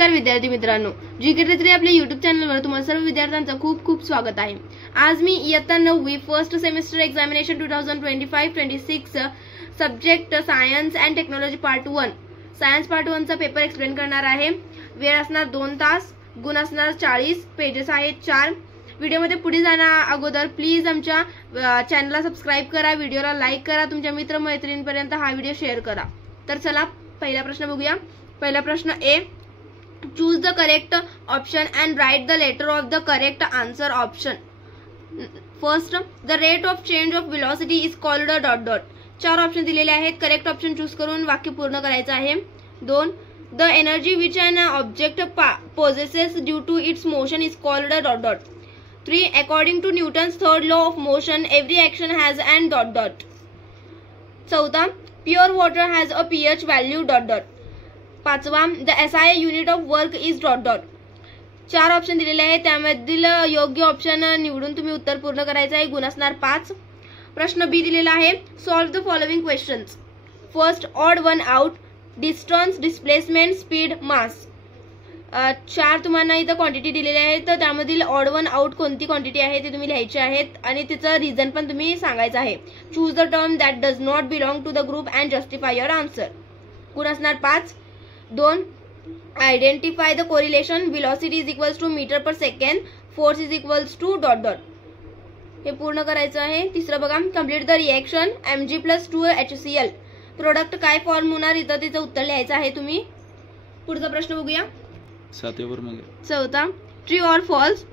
नमस्कार विद्यार्थी मित्रांनो, जीके ट्रेत्री आपल्या YouTube चॅनलवर तुम्हाला सर्व विद्यार्थ्यांचं खूप खूप स्वागत आहे। आज मी इयत्ता 9वी first semester examination 2025-26 subject science and technology part 1 science part 1 चा पेपर एक्सप्लेन करणार आहे। वेळ असणार 2 तास, गुण असणार 40, पेजेस आहेत 4। व्हिडिओमध्ये पुढे जाण्या अगोदर प्लीज आमच्या चॅनलला सबस्क्राइब करा, व्हिडिओला लाईक करा, तुमच्या मित्रमैत्रिणींपर्यंत हा व्हिडिओ शेअर करा। तर चला पहिला प्रश्न बघूया। पहिला प्रश्न ए, choose the correct option and write the letter of the correct answer option. First, the rate of change of velocity is called a dot dot. चार ऑप्शन दिलेले आहेत, करेक्ट ऑप्शन चूज करून वाक्य पूर्ण करायचं आहे। 2, the energy which an object possesses due to its motion is called a dot dot. 3, according to Newton's third law of motion every action has an dot dot. 4, pure water has a pH value dot dot. 5, the SI unit of work is dot dot. चार option दिलेले आहेत, त्यामधील योग्य option निवडून तुम्ही उत्तर पूर्ण करायचं आहे। गुण असणार 5। प्रश्न बी दिलेला आहे, solve the following questions. First, odd one out, distance, displacement, speed, mass. चार तुम्हाला इथं क्वांटिटी दिलेली आहे, तर त्यामधील ऑड वन आउट कोणती क्वांटिटी आहे ते तुम्ही लिहायचे आहेत आणि तिचं रिझन पण तुम्ही सांगायचं आहे। Choose the term that does not belong to the group and justify your answer. गुण असणार 5। 2, identify the correlation, velocity is equals to metre per second, force is equals to dot dot. हे पूर्ण करायचं आहे। तिसरं बघा, complete the reaction Mg+2HCl product काय form होणार, इथं तिचं उत्तर लिहायचं आहे तुम्ही। पुढचा प्रश्न बघूया। चौथा, ट्रू और false,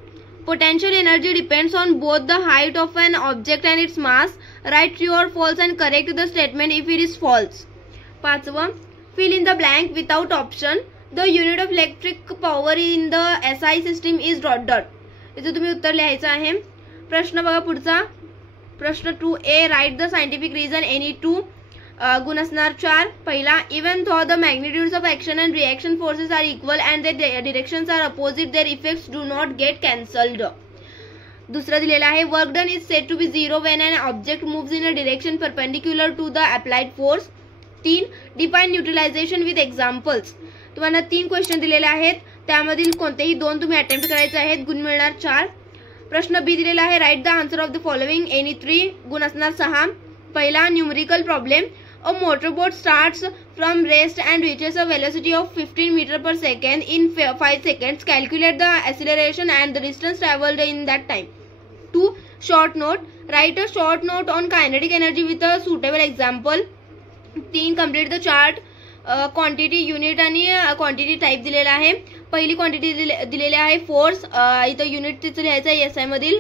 potential energy depends on both the height of an object and its mass, right true और false and correct the statement if it is false. 5, fill in the blank without option, the unit of electric power in the SI system is dot dot. इथे तुम्ही उत्तर लिहायचं आहे। प्रश्न बघा पुढचा, प्रश्न 2A, write the scientific reason any two. गुण असणार 4। पहिला, even though the magnitudes of action and reaction forces are equal and their directions are opposite, their effects do not get cancelled. दुसरा दिलेला आहे, work done is said to be zero when an object moves in a direction perpendicular to the applied force. 3, define neutralisation with examples. तुम्हाला 3 question दिलेले आहेत, त्यामधील कोणतेही 2 तुम्ही attempt करायचे आहेत, गुण मिळणार 4। प्रश्न बी दिलेला आहे, write the answer of the following any 3, गुण असणार 6। पहिला, numerical problem, a motorboat starts from rest and reaches a velocity of 15 metre per second in 5 seconds. Calculate the acceleration and the distance traveled in that time. 2, short note, write a short note on kinetic energy with a suitable example. 3, complete the chart, quantity, unit आणि quantity type दिलेला आहे। पहिली quantity दिलेली आहे force, इथं unit तिचं लिहायचं आहे SI मधील।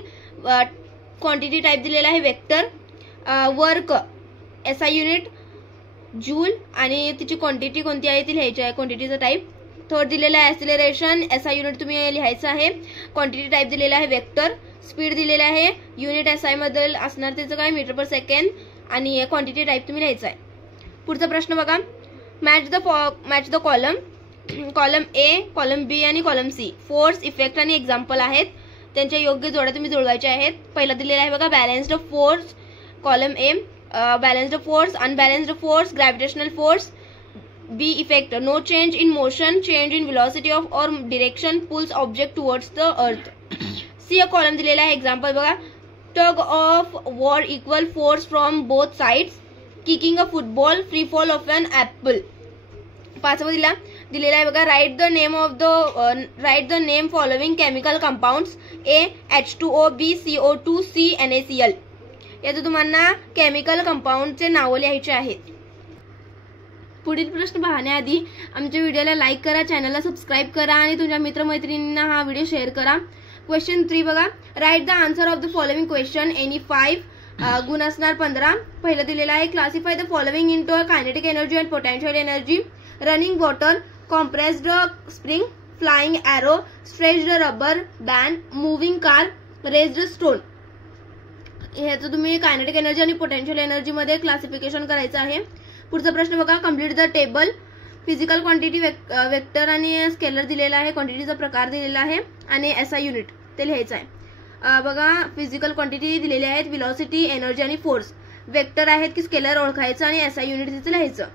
क्वांटिटी टाइप दिलेला आहे vector, work SI unit joule आणि तिची क्वांटिटी कोणती आहे ती लिहायची आहे, क्वांटिटीचा टाइप। थर्ड दिलेला आहे ॲक्सिलरेशन, SI युनिट तुम्ही लिहायचं आहे, क्वांटिटी टाइप दिलेला आहे वेक्टर। स्पीड दिलेला आहे, युनिट SI मधील असणार त्याचं काय मीटर पर सेकंड आणि क्वांटिटी टाइप तुम्ही लिहायचं आहे। पुढचा प्रश्न बघा, match the column, column A, column B आणि कॉलम सी, फोर्स, इफेक्ट आणि एक्झाम्पल आहेत, त्यांच्या योग्य जोड्या तुम्ही जुळवायच्या आहेत। पहिला दिलेला आहे बघा, balanced force, column A, balanced force, unbalanced force, gravitational force. B, effect, no change in motion, change in velocity of और direction pulls object towards the earth. C, column दिलेला आहे, एक्झाम्पल बघा, tug of war equal force from both sides, kicking a football, free fall of an apple. 5वा दिलेला आहे बघा, write the name following chemical compounds, A H2O, B CO2, C NaCl। याचं तुम्हाला chemical कंपाउंडचे नावं लिहायचे आहेत। पुढील प्रश्न पाहण्याआधी आमच्या व्हिडिओला लाईक करा, चॅनलला सबस्क्राइब करा आणि तुमच्या मित्रमैत्रिणींना हा व्हिडिओ शेअर करा। क्वेश्चन 3 बघा, write the answer of the following question any 5, गुण असणार 15। पहिलं दिलेला आहे, classify the following into a kinetic energy and potential energy, running water, compressed spring, flying arrow, stretched rubber band, moving car, raised stone. ह्याचं तुम्ही kinetic energy आणि potential energy मध्ये classification करायचं आहे। पुढचा प्रश्न बघा, complete the table, physical quantity, vector आणि स्केलर दिलेला आहे, क्वांटिटीचा प्रकार दिलेला आहे आणि SI युनिट ते लिहायचं आहे। बघा, फिजिकल क्वांटिटी दिलेली आहेत, वेलोसिटी, एनर्जी आणि फोर्स, वेक्टर आहेत की स्केलर ओळखायचं आणि SI युनिट तिचं लिहायचं।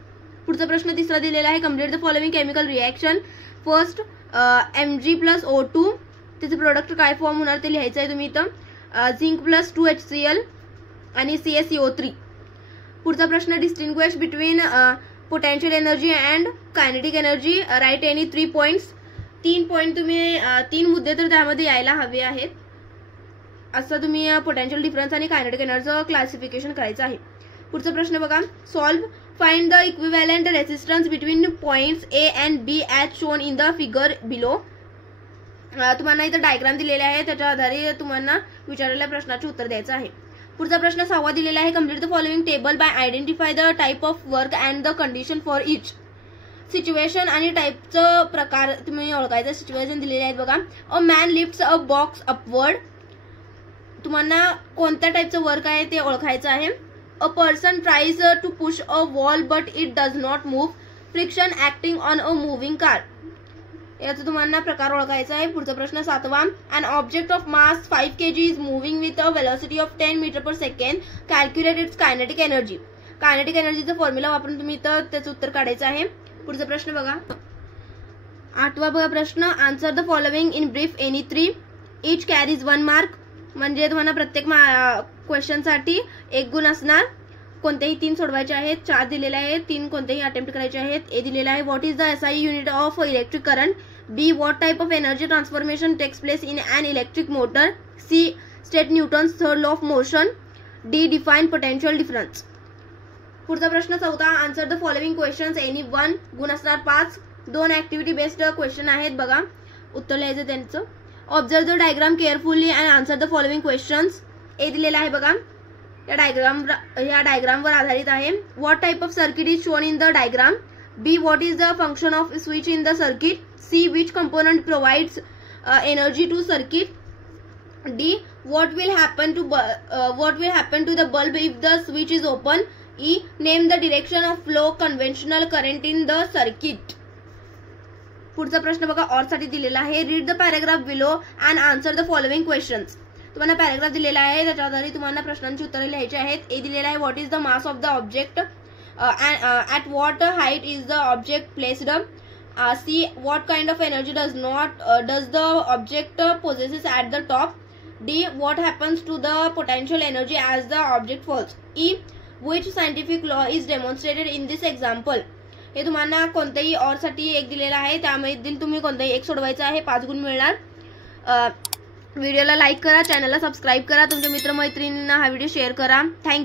पुढचा प्रश्न तिसरा दिलेला आहे, complete the following chemical reaction. First Mg+O2, त्याचे प्रोडक्ट काय फॉर्म होणार ते लिहायचं आहे तुम्ही इथं. Zinc+2HCl आणि CaCO3. पुढचा प्रश्न, distinguish between potential energy and kinetic energy. Write any 3 points. 3 point तुम्ही 3 मुद्दे तर त्यामध्ये यायला हवे आहेत. असं तुम्ही पोटेन्शियल डिफरन्स आणि कायनेटिक एनर्जीचं क्लासिफिकेशन करायचं आहे. पुढचा प्रश्न बघा, solve. Find the equivalent resistance between points A and B as shown in the figure below. तुम्हाला इथं डायग्राम दिलेले आहे, त्याच्या आधारे तुम्हाला विचारलेल्या प्रश्नाचे उत्तर द्यायचं आहे. पुढचा प्रश्न 6वा दिलेला आहे, complete the following table by identify the type of work and the condition for each. Situation आणि टाइपचं प्रकार तुम्ही ओळखायचं. सिच्युएशन दिलेले आहेत बघा. A man lifts a box upward. तुम्हाला कोणत्या टाइपचं वर्क आहे ते ओळखायचं आहे. A person tries to push a wall but it does not move. Friction acting on a moving car. याचा तुम्हाला प्रकार ओळखायचा आहे. पुढचा प्रश्न 7वा, an object of mass 5 kg is moving with a velocity of 10 मीटर/सेकंड. Calculate its kinetic energy. Kinetic एनर्जीचा फॉर्म्युला वापरून तुम्ही इथं त्याचं उत्तर काढायचं आहे. पुढचा प्रश्न बघा, 8वा बघा प्रश्न, answer the following in brief any 3. Each carries 1 mark. म्हणजे तुम्हाला प्रत्येक क्वेश्चनसाठी 1 गुण असणार. कोणतेही 3 सोडवायचे आहेत. 4 दिलेले आहेत, 3 कोणतेही अटेम्प्ट करायचे आहेत. ए दिलेला आहे, what is the SI unit of electric current. B, what type of energy transformation takes place in an electric motor. C, state Newton's third law of motion. D, define potential difference. पुढचा प्रश्न 14, answer the following questions any 1. गुण असणार 5. 2 activity based question आहेत बघा, उत्तर लिहायचं त्यांचं. Observe the diagram carefully and answer the following questions. A दिलेला आहे बघा, या डायग्रामवर आधारित आहे. What type of circuit is shown in the diagram. B, what is the function of switch in the circuit. C, which component provides energy to circuit. D, what will happen to the bulb if the switch is open. E, name the direction of flow conventional current in the circuit. पुढचा प्रश्न बघा, or साठी दिलेला आहे. Read the paragraph below and answer the following questions. तुम्हाला paragraph दिलेला आहे, त्याच्या आधारे तुम्हाला प्रश्नांची उत्तरे लिहायची आहेत. ए दिलेला आहे, what is the mass of the object. At what height is the object placed. C, what kind of energy does the object possesses at the top. D, what happens to the potential energy as the object falls. E, which scientific law is demonstrated in this example. हे तुम्हाला कोणत्याही और साठी 1 दिलेला आहे, त्यामध्ये तुम्ही कोणताही 1 सोडवायचा आहे. 5 गुण मिळणार. व्हिडिओला लाईक करा, चॅनलला सबस्क्राईब करा, तुमच्या मित्रमैत्रिणींना हा व्हिडिओ शेअर करा. थँक्यू.